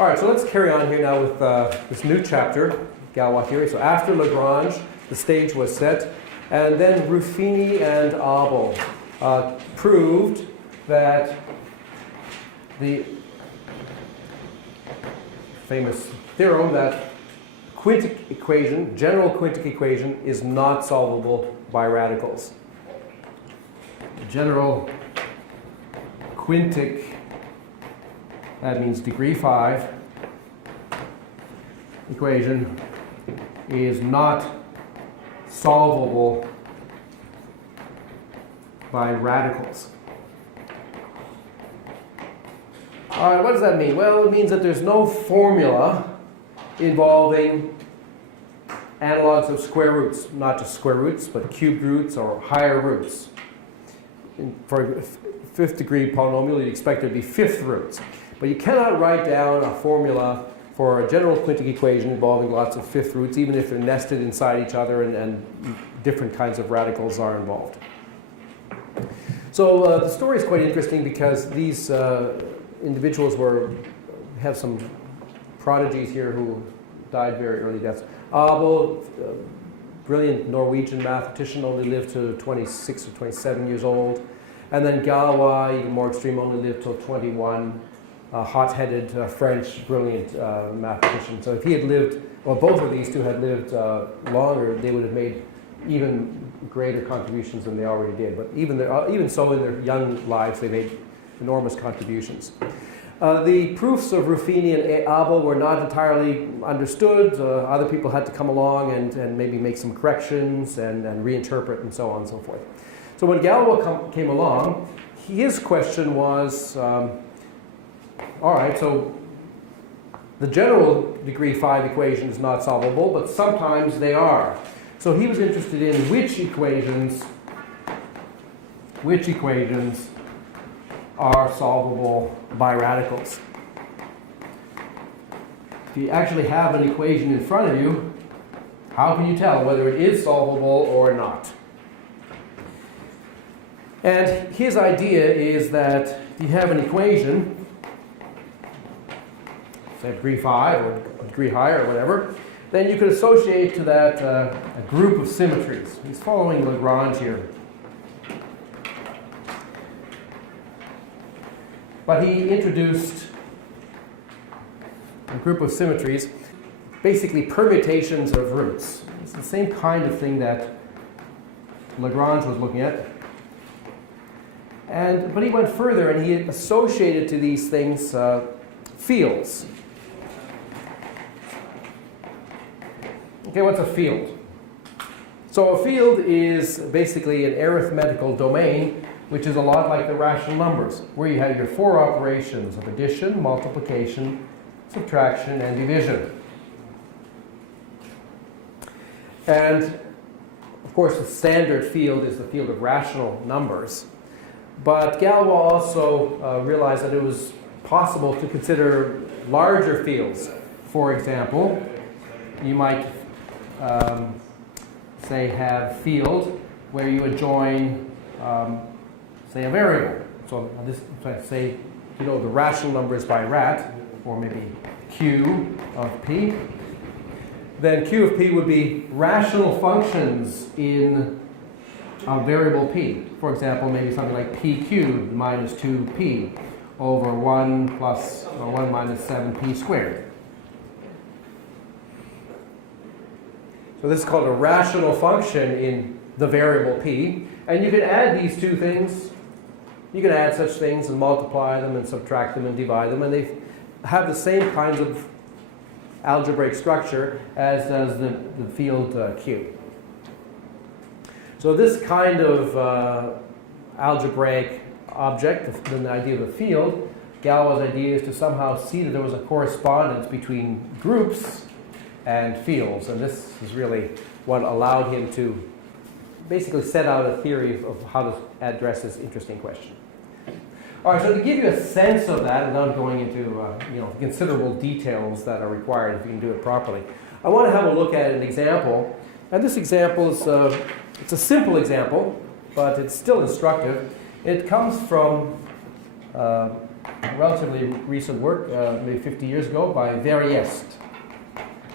All right, so let's carry on here now with this new chapter, Galois theory. So after Lagrange, the stage was set, and then Ruffini and Abel proved that the famous theorem that quintic equation, general quintic equation, is not solvable by radicals. The general quintic, that means degree 5, equation is not solvable by radicals. All right, what does that mean? Well, it means that there's no formula involving analogs of square roots, not just square roots, but cubed roots or higher roots. For a fifth degree polynomial, you'd expect there to be fifth roots. But you cannot write down a formula for a general quintic equation involving lots of fifth roots, even if they're nested inside each other and different kinds of radicals are involved. So the story is quite interesting because these individuals have some prodigies here who died very early deaths. Abel, brilliant Norwegian mathematician, only lived to 26 or 27 years old. And then Galois, even more extreme, only lived till 21. Hot-headed French, brilliant mathematician. So if he had lived, well, both of these two had lived longer, they would have made even greater contributions than they already did. But even so, in their young lives, they made enormous contributions. The proofs of Ruffini and Abel were not entirely understood. Other people had to come along and maybe make some corrections and reinterpret and so on and so forth. So when Galois came along, his question was, all right, so the general degree 5 equation is not solvable, but sometimes they are. So he was interested in which equations are solvable by radicals. If you actually have an equation in front of you, how can you tell whether it is solvable or not? And his idea is that if you have an equation, say degree 5 or a degree higher or whatever, then you could associate to that a group of symmetries. He's following Lagrange here. But he introduced a group of symmetries, basically permutations of roots. It's the same kind of thing that Lagrange was looking at. But he went further and he associated to these things fields. Okay, what's a field? So a field is basically an arithmetical domain, which is a lot like the rational numbers, where you have your 4 operations of addition, multiplication, subtraction, and division. And of course, the standard field is the field of rational numbers. But Galois also realized that it was possible to consider larger fields. For example, you might say have field where you would join say a variable. So this, say, the rational numbers by rat, or maybe Q of P. Then Q of P would be rational functions in a variable P. For example, maybe something like P cubed minus 2P over 1 plus, or 1 minus 7P squared. So this is called a rational function in the variable P. And you can add these two things. You can add such things and multiply them and subtract them and divide them. And they have the same kinds of algebraic structure as does the field Q. So this kind of algebraic object, the idea of a field, Galois' idea is to somehow see that there was a correspondence between groups and fields. And this is really what allowed him to basically set out a theory of how to address this interesting question. All right, so to give you a sense of that, without going into considerable details that are required if you can do it properly, I want to have a look at an example. And this example is it's a simple example, but it's still instructive. It comes from what relatively recent work, maybe 50 years ago, by Verriest.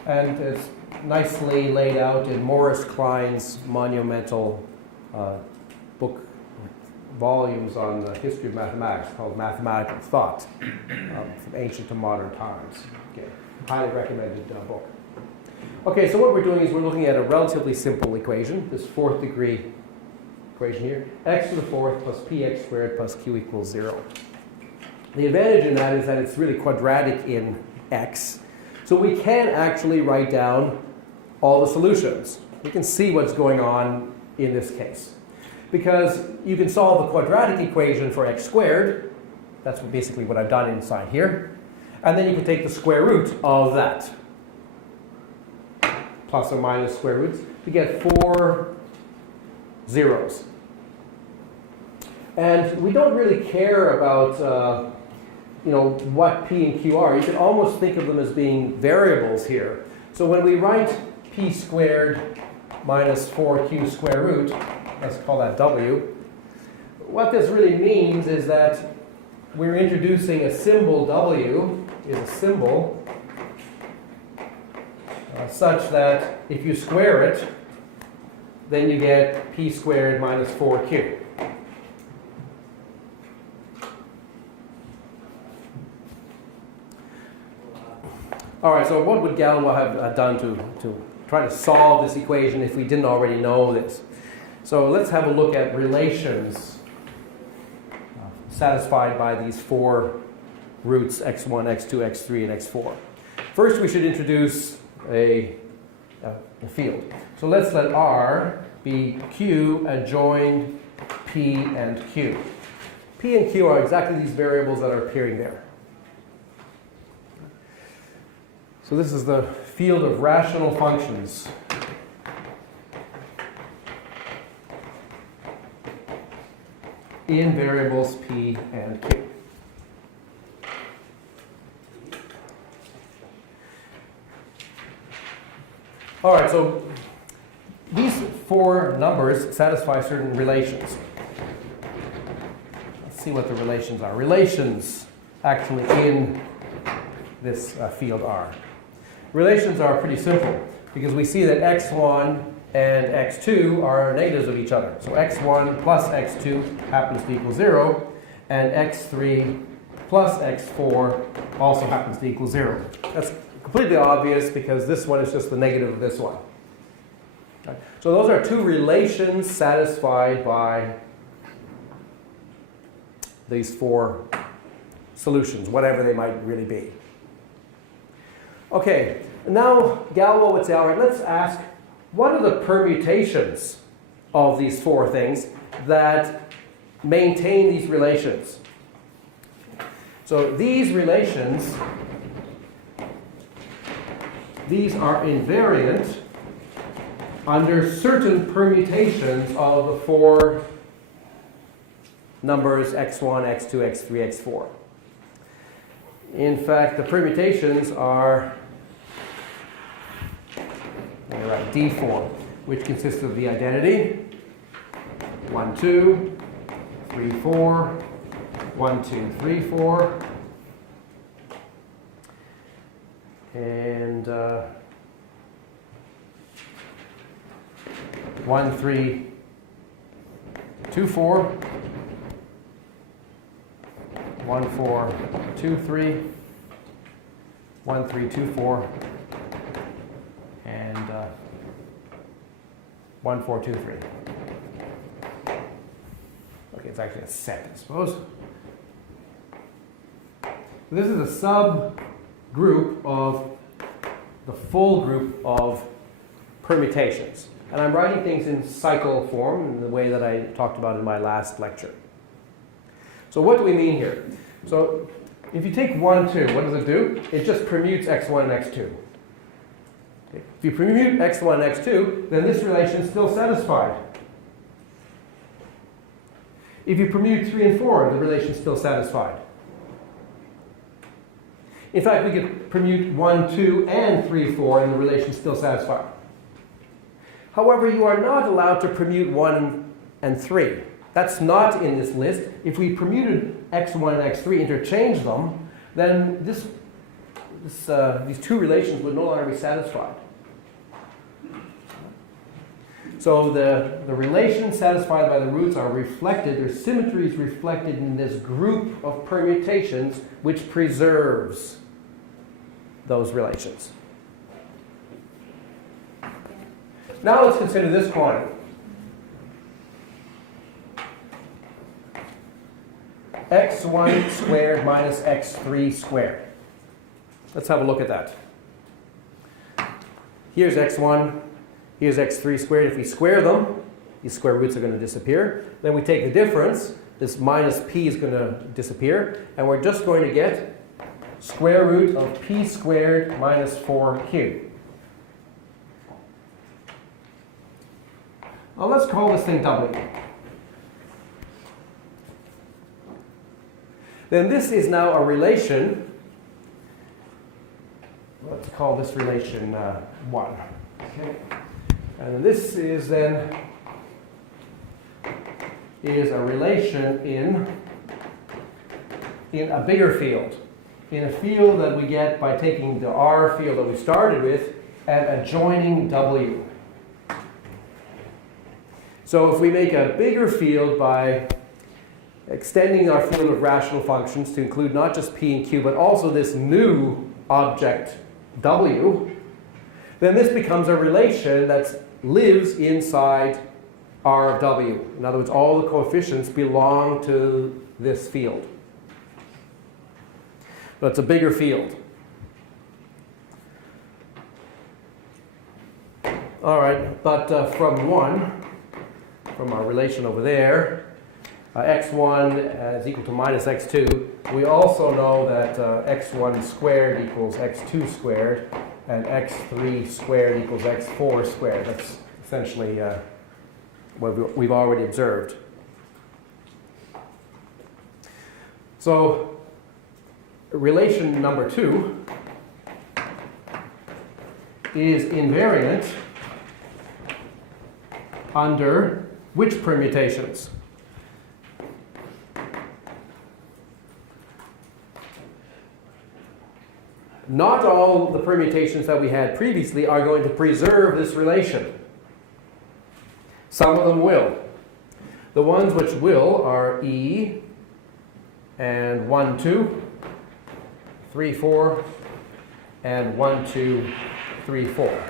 And it's nicely laid out in Morris Klein's monumental book volumes on the history of mathematics called Mathematical Thought, from ancient to modern times. Okay. Highly recommended book. Okay, so what we're doing is we're looking at a relatively simple equation, this fourth degree equation here, x to the fourth plus px squared plus q equals 0. The advantage in that is that it's really quadratic in x, so we can actually write down all the solutions. We can see what's going on in this case. Because you can solve the quadratic equation for x squared, that's basically what I've done inside here, and then you can take the square root of that, plus or minus square roots, to get 4 zeros. And we don't really care about what p and q are. You can almost think of them as being variables here. So when we write p squared minus 4q square root, let's call that w, what this really means is that we're introducing a symbol w, is a symbol, such that if you square it, then you get p squared minus 4q. All right, so what would Galois have done to try to solve this equation if we didn't already know this? So let's have a look at relations satisfied by these 4 roots, x1, x2, x3, and x4. First, we should introduce a field. So let's let R be Q adjoined P and Q. P and Q are exactly these variables that are appearing there. So this is the field of rational functions. In variables P and Q. All right, so these 4 numbers satisfy certain relations. Let's see what the relations are. Relations actually in this field are. Relations are pretty simple because we see that x1 and x2 are negatives of each other. So x1 plus x2 happens to equal 0, and x3 plus x4 also happens to equal 0. That's completely obvious because this one is just the negative of this one. Okay. So those are 2 relations satisfied by these 4 solutions, whatever they might really be. Okay, now Galois would say, all right, let's ask, what are the permutations of these 4 things that maintain these relations? So these relations, these are invariant under certain permutations of the 4 numbers x1, x2, x3, x4. In fact, the permutations are D form, which consists of the identity 1, 2, 3, 4, 1, 2, 3, 4, and 1, 3, 2, 4, 1, 4, 2, 3, 1, 3, 2, 4, and 1, 4, 2, 3. Okay, it's actually a set, I suppose. This is a subgroup of the full group of permutations. And I'm writing things in cycle form in the way that I talked about in my last lecture. So what do we mean here? So if you take 1, 2, what does it do? It just permutes x1 and x2. Okay. If you permute x1 and x2, then this relation is still satisfied. If you permute 3 and 4, the relation is still satisfied. In fact, we could permute 1, 2, and 3, 4, and the relation is still satisfied. However, you are not allowed to permute 1 and 3. That's not in this list. If we permuted x1 and x3, interchange them, then these two relations would no longer be satisfied. So the relations satisfied by the roots are reflected, their symmetry is reflected in this group of permutations which preserves those relations. Now let's consider this quantity. x1 squared minus x3 squared. Let's have a look at that. Here's x1, here's x3 squared. If we square them, these square roots are going to disappear. Then we take the difference. This minus p is going to disappear. And we're just going to get square root of p squared minus 4q. Well, let's call this thing w. Then this is now a relation. Let's call this relation 1. Okay. And then this is then a relation in a bigger field. In a field that we get by taking the R field that we started with and adjoining W. So if we make a bigger field by extending our field of rational functions to include not just p and q, but also this new object w, then this becomes a relation that lives inside R of w. In other words, all the coefficients belong to this field. So it's a bigger field. All right, but from our relation over there, x1 is equal to minus x2. We also know that x1 squared equals x2 squared, and x3 squared equals x4 squared. That's essentially what we've already observed. So relation number 2 is invariant under which permutations? Not all the permutations that we had previously are going to preserve this relation. Some of them will. The ones which will are E and 1, 2, 3, 4, and 1, 2, 3, 4.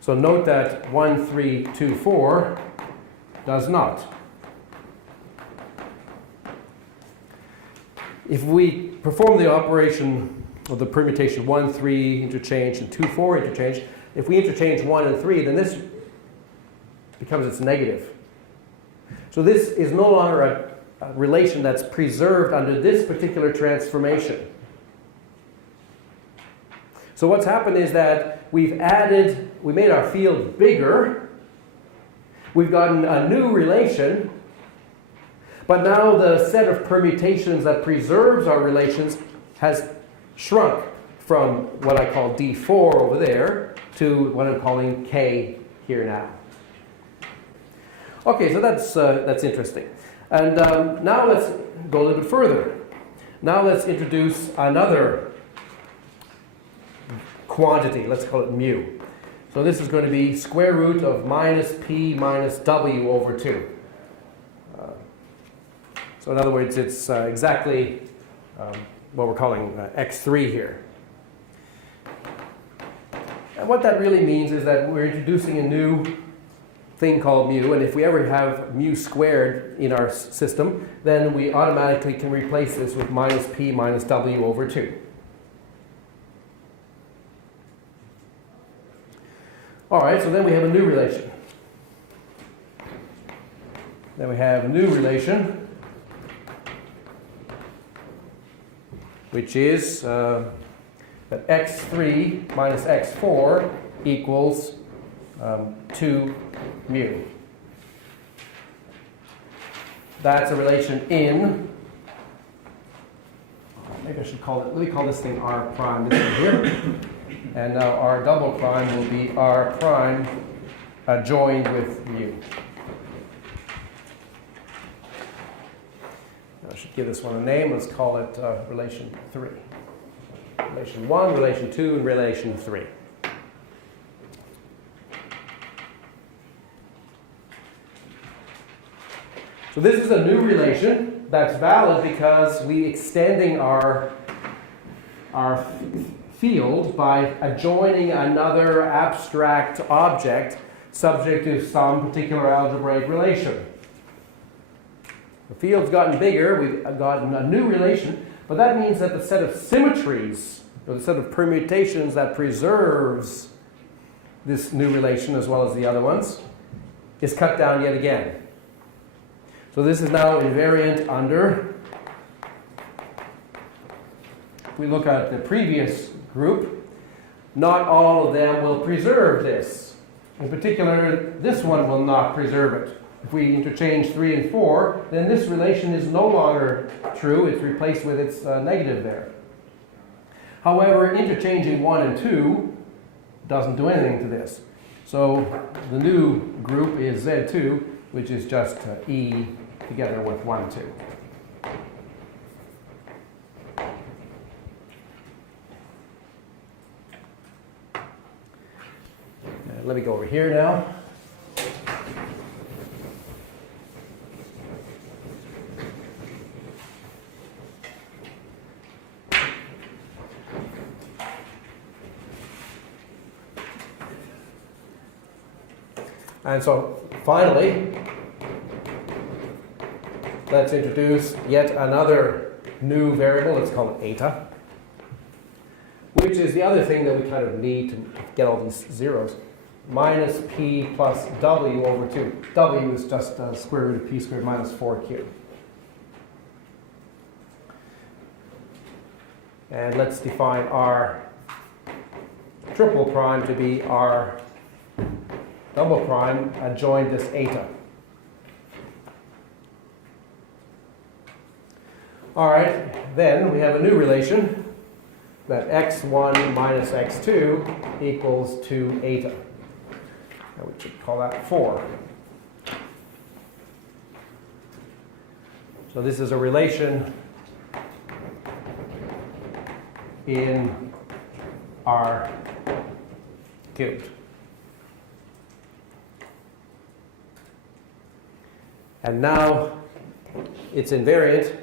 So note that 1, 3, 2, 4 does not. If we perform the operation of the permutation 1, 3 interchange and 2, 4 interchange, if we interchange 1 and 3, then this becomes its negative. So this is no longer a relation that's preserved under this particular transformation. So what's happened is that we made our field bigger, we've gotten a new relation, but now the set of permutations that preserves our relations has shrunk from what I call D4 over there to what I'm calling K here now. Okay, so that's interesting. And now let's go a little bit further. Now let's introduce another quantity. Let's call it mu. So this is going to be square root of minus p minus w over 2. So in other words, it's exactly what we're calling x3 here. And what that really means is that we're introducing a new thing called mu, and if we ever have mu squared in our system, then we automatically can replace this with minus p minus w over 2. All right, so then we have a new relation. Then we have a new relation, which is that x3 minus x4 equals 2 mu. That's a relation in, maybe I should call it, let me call this thing R prime, this one here. and now R double prime will be R prime joined with mu. I should give this one a name. Let's call it relation 3. Relation 1, relation 2, and relation 3. So this is a new relation that's valid because we extending our field by adjoining another abstract object subject to some particular algebraic relation. The field's gotten bigger, we've gotten a new relation, but that means that the set of symmetries, or the set of permutations that preserves this new relation as well as the other ones, is cut down yet again. So this is now invariant under, if we look at the previous group, not all of them will preserve this. In particular, this one will not preserve it. If we interchange 3 and 4, then this relation is no longer true. It's replaced with its negative there. However, interchanging 1 and 2 doesn't do anything to this. So the new group is Z2, which is just E together with 1, 2. Let me go over here now. And so finally, let's introduce yet another new variable. Let's call it eta, which is the other thing that we kind of need to get all these zeros. Minus p plus w over 2. W is just square root of p squared minus 4q. And let's define r triple prime to be r double prime adjoined this eta. All right, then we have a new relation that x1 minus x2 equals 2 eta. We should call that 4. So this is a relation in R cubed. And now it's invariant.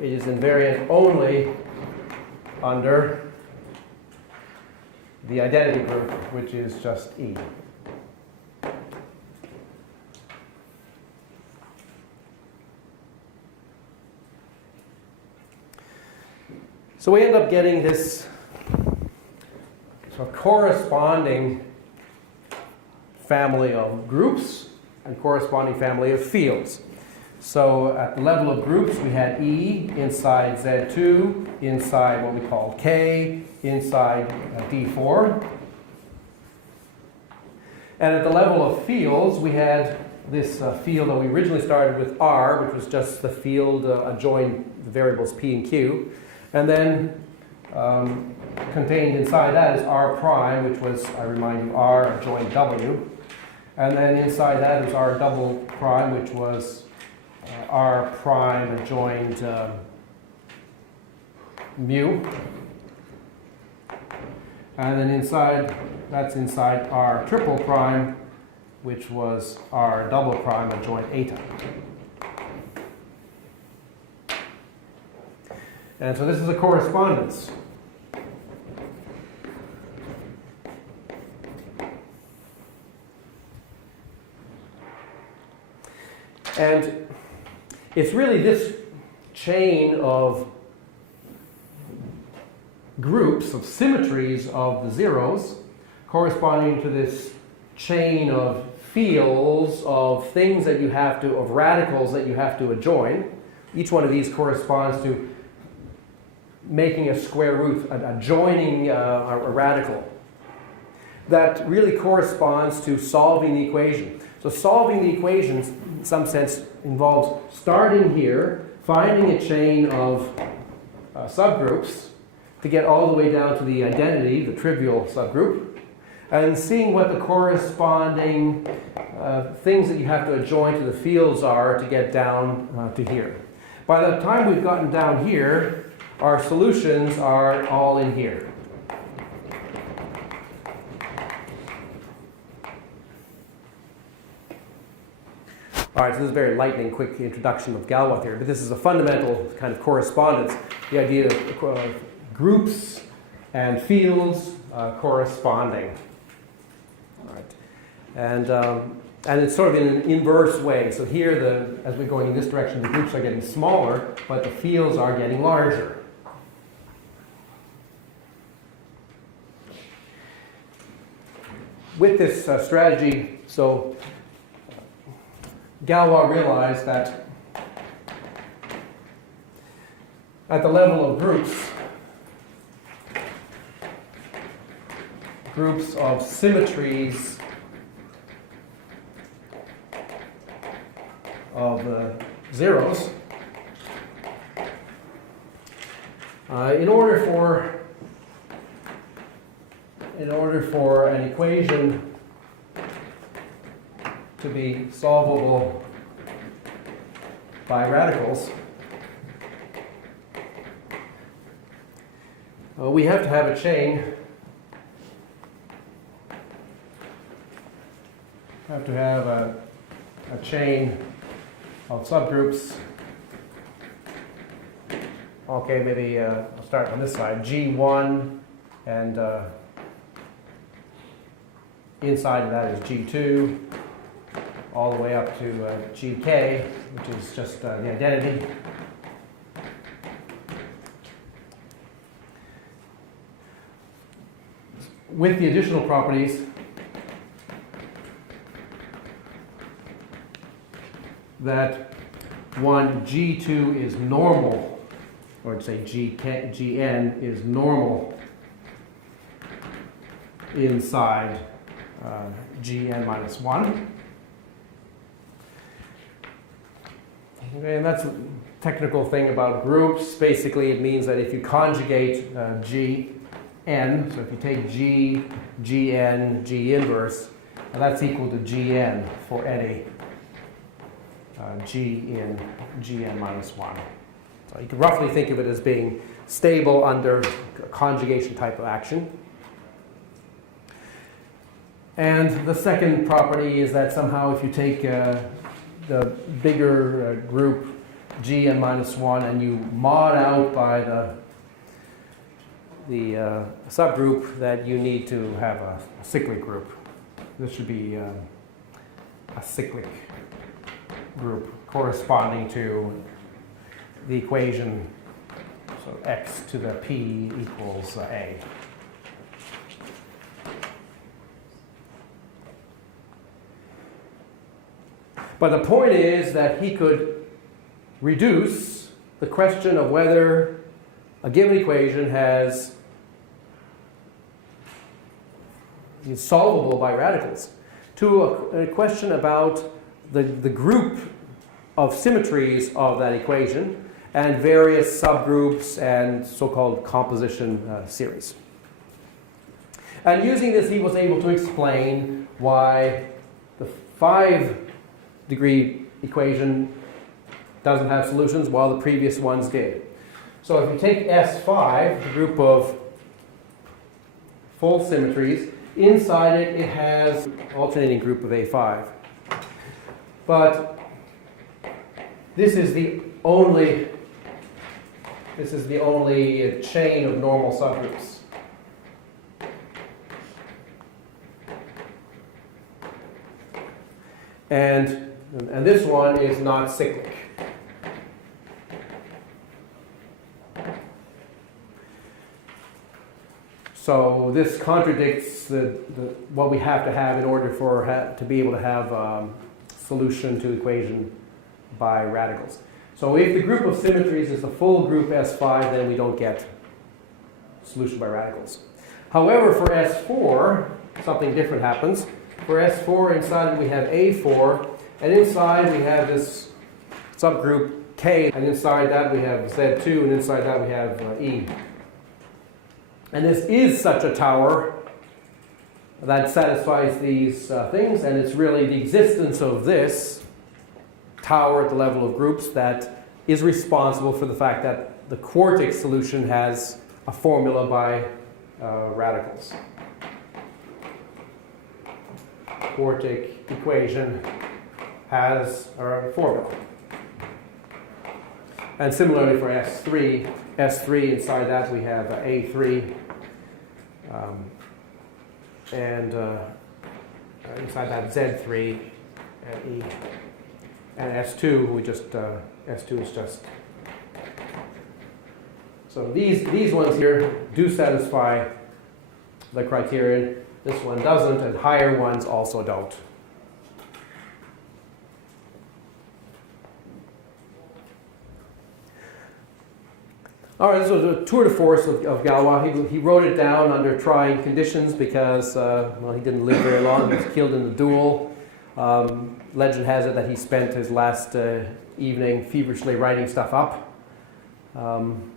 It is invariant only under the identity group, which is just E. So we end up getting this corresponding family of groups and corresponding family of fields. So at the level of groups, we had E inside Z2, inside what we call K, inside D4. And at the level of fields, we had this field that we originally started with R, which was just the field adjoined the variables P and Q. And then contained inside that is R prime, which was, I remind you, R adjoined W. And then inside that is R double prime, which was R prime adjoined mu. And then that's inside R triple prime, which was R double prime adjoined eta. And so this is a correspondence. And it's really this chain of groups, of symmetries of the zeros, corresponding to this chain of fields of things that you have to, of radicals that you have to adjoin. Each one of these corresponds to making a square root, adjoining a radical. That really corresponds to solving the equation. So solving the equation, in some sense, involves starting here, finding a chain of subgroups to get all the way down to the identity, the trivial subgroup, and seeing what the corresponding things that you have to adjoin to the fields are to get down to here. By the time we've gotten down here, our solutions are all in here. All right, so this is a very lightning quick introduction of Galois theory, but this is a fundamental kind of correspondence, the idea of groups and fields corresponding. All right. And it's sort of in an inverse way. So here, as we're going in this direction, the groups are getting smaller, but the fields are getting larger. With this strategy, so Galois realized that at the level of groups of symmetries of zeros, in order for an equation to be solvable by radicals, we have to have a chain. Have to have a chain of subgroups. Okay, maybe I'll start on this side. G1, and inside of that is G2, all the way up to GK, which is just the identity. With the additional properties that one G2 is normal, or say Gn is normal inside Gn minus 1. And that's a technical thing about groups. Basically, it means that if you conjugate Gn, so if you take G, Gn, G inverse, and that's equal to Gn for any G in Gn minus 1. So you can roughly think of it as being stable under a conjugation type of action. And the second property is that somehow if you take the bigger group Gn minus 1 and you mod out by the subgroup, that you need to have a cyclic group. This should be a cyclic group corresponding to the equation, so x to the p equals a. But the point is that he could reduce the question of whether a given equation is solvable by radicals to a question about the group of symmetries of that equation and various subgroups and so-called composition series. And using this, he was able to explain why the 5-degree equation doesn't have solutions while the previous ones did. So if you take S5, the group of full symmetries, inside it, it has an alternating group of A5. But this is the only chain of normal subgroups. And this one is not cyclic. So this contradicts what we have to have in order to be able to have solution to equation by radicals. So if the group of symmetries is the full group S5, then we don't get solution by radicals. However, for S4, something different happens. For S4, inside we have A4, and inside we have this subgroup K, and inside that we have Z2, and inside that we have E. And this is such a tower that satisfies these things, and it's really the existence of this tower at the level of groups that is responsible for the fact that the quartic solution has a formula by radicals. Quartic equation has a formula. And similarly for S3, inside that we have A3, and inside that Z3 and E. And S2, S2 is just. So these ones here do satisfy the criterion. This one doesn't, and higher ones also don't. All right, this was a tour de force of Galois. He wrote it down under trying conditions because, he didn't live very long. He was killed in the duel. Legend has it that he spent his last evening feverishly writing stuff up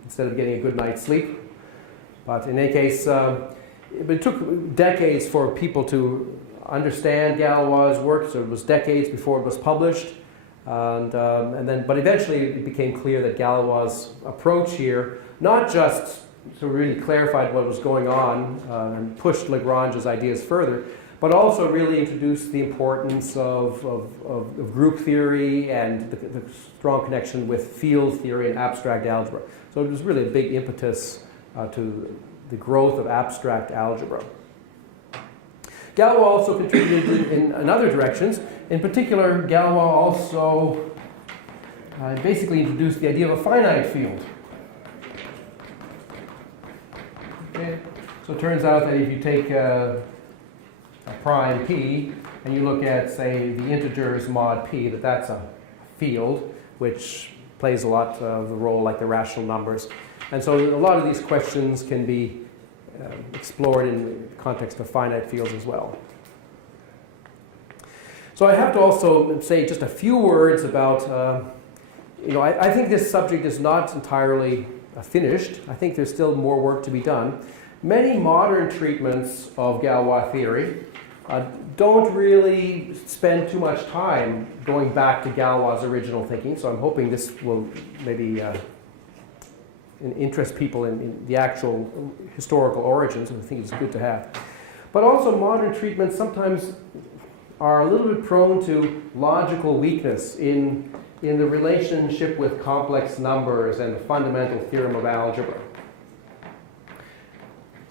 instead of getting a good night's sleep. But in any case, but it took decades for people to understand Galois' work, so it was decades before it was published. But eventually it became clear that Galois' approach here not just really clarified what was going on and pushed Lagrange's ideas further, but also really introduced the importance of group theory and the strong connection with field theory and abstract algebra. So it was really a big impetus to the growth of abstract algebra. Galois also contributed in other directions. In particular, Galois also basically introduced the idea of a finite field. Okay. So it turns out that if you take a prime p and you look at, say, the integers mod p, that's a field which plays a lot of the role like the rational numbers. And so a lot of these questions can be explored in the context of finite fields as well. So I have to also say just a few words about, I think this subject is not entirely finished. I think there's still more work to be done. Many modern treatments of Galois theory don't really spend too much time going back to Galois' original thinking, so I'm hoping this will maybe interest people in the actual historical origins, and I think it's good to have. But also modern treatments sometimes are a little bit prone to logical weakness in the relationship with complex numbers and the fundamental theorem of algebra.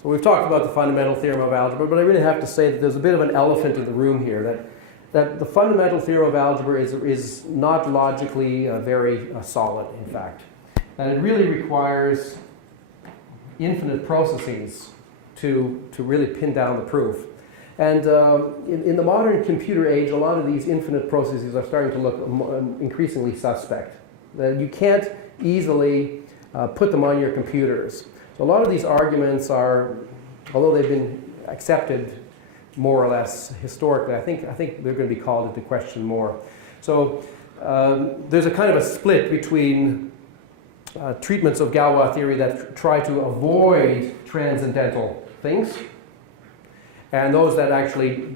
So we've talked about the fundamental theorem of algebra, but I really have to say that there's a bit of an elephant in the room here, that the fundamental theorem of algebra is not logically very solid, in fact. And it really requires infinite processes to really pin down the proof. And in the modern computer age, a lot of these infinite processes are starting to look increasingly suspect. That you can't easily put them on your computers. So a lot of these arguments are, although they've been accepted more or less historically, I think they're going to be called into question more. So there's a kind of a split between treatments of Galois theory that try to avoid transcendental things, and those that actually,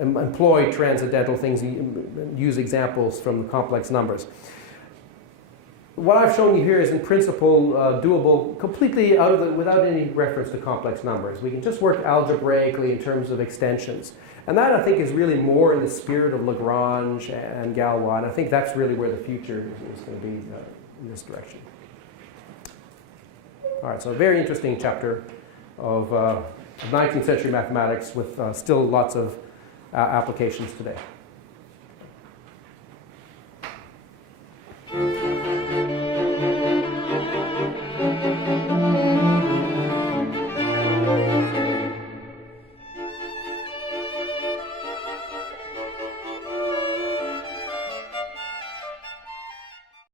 employ transcendental things and use examples from complex numbers. What I've shown you here is in principle doable completely without any reference to complex numbers. We can just work algebraically in terms of extensions. And that, I think, is really more in the spirit of Lagrange and Galois, and I think that's really where the future is going to be in this direction. All right, so a very interesting chapter of 19th century mathematics with still lots of applications today.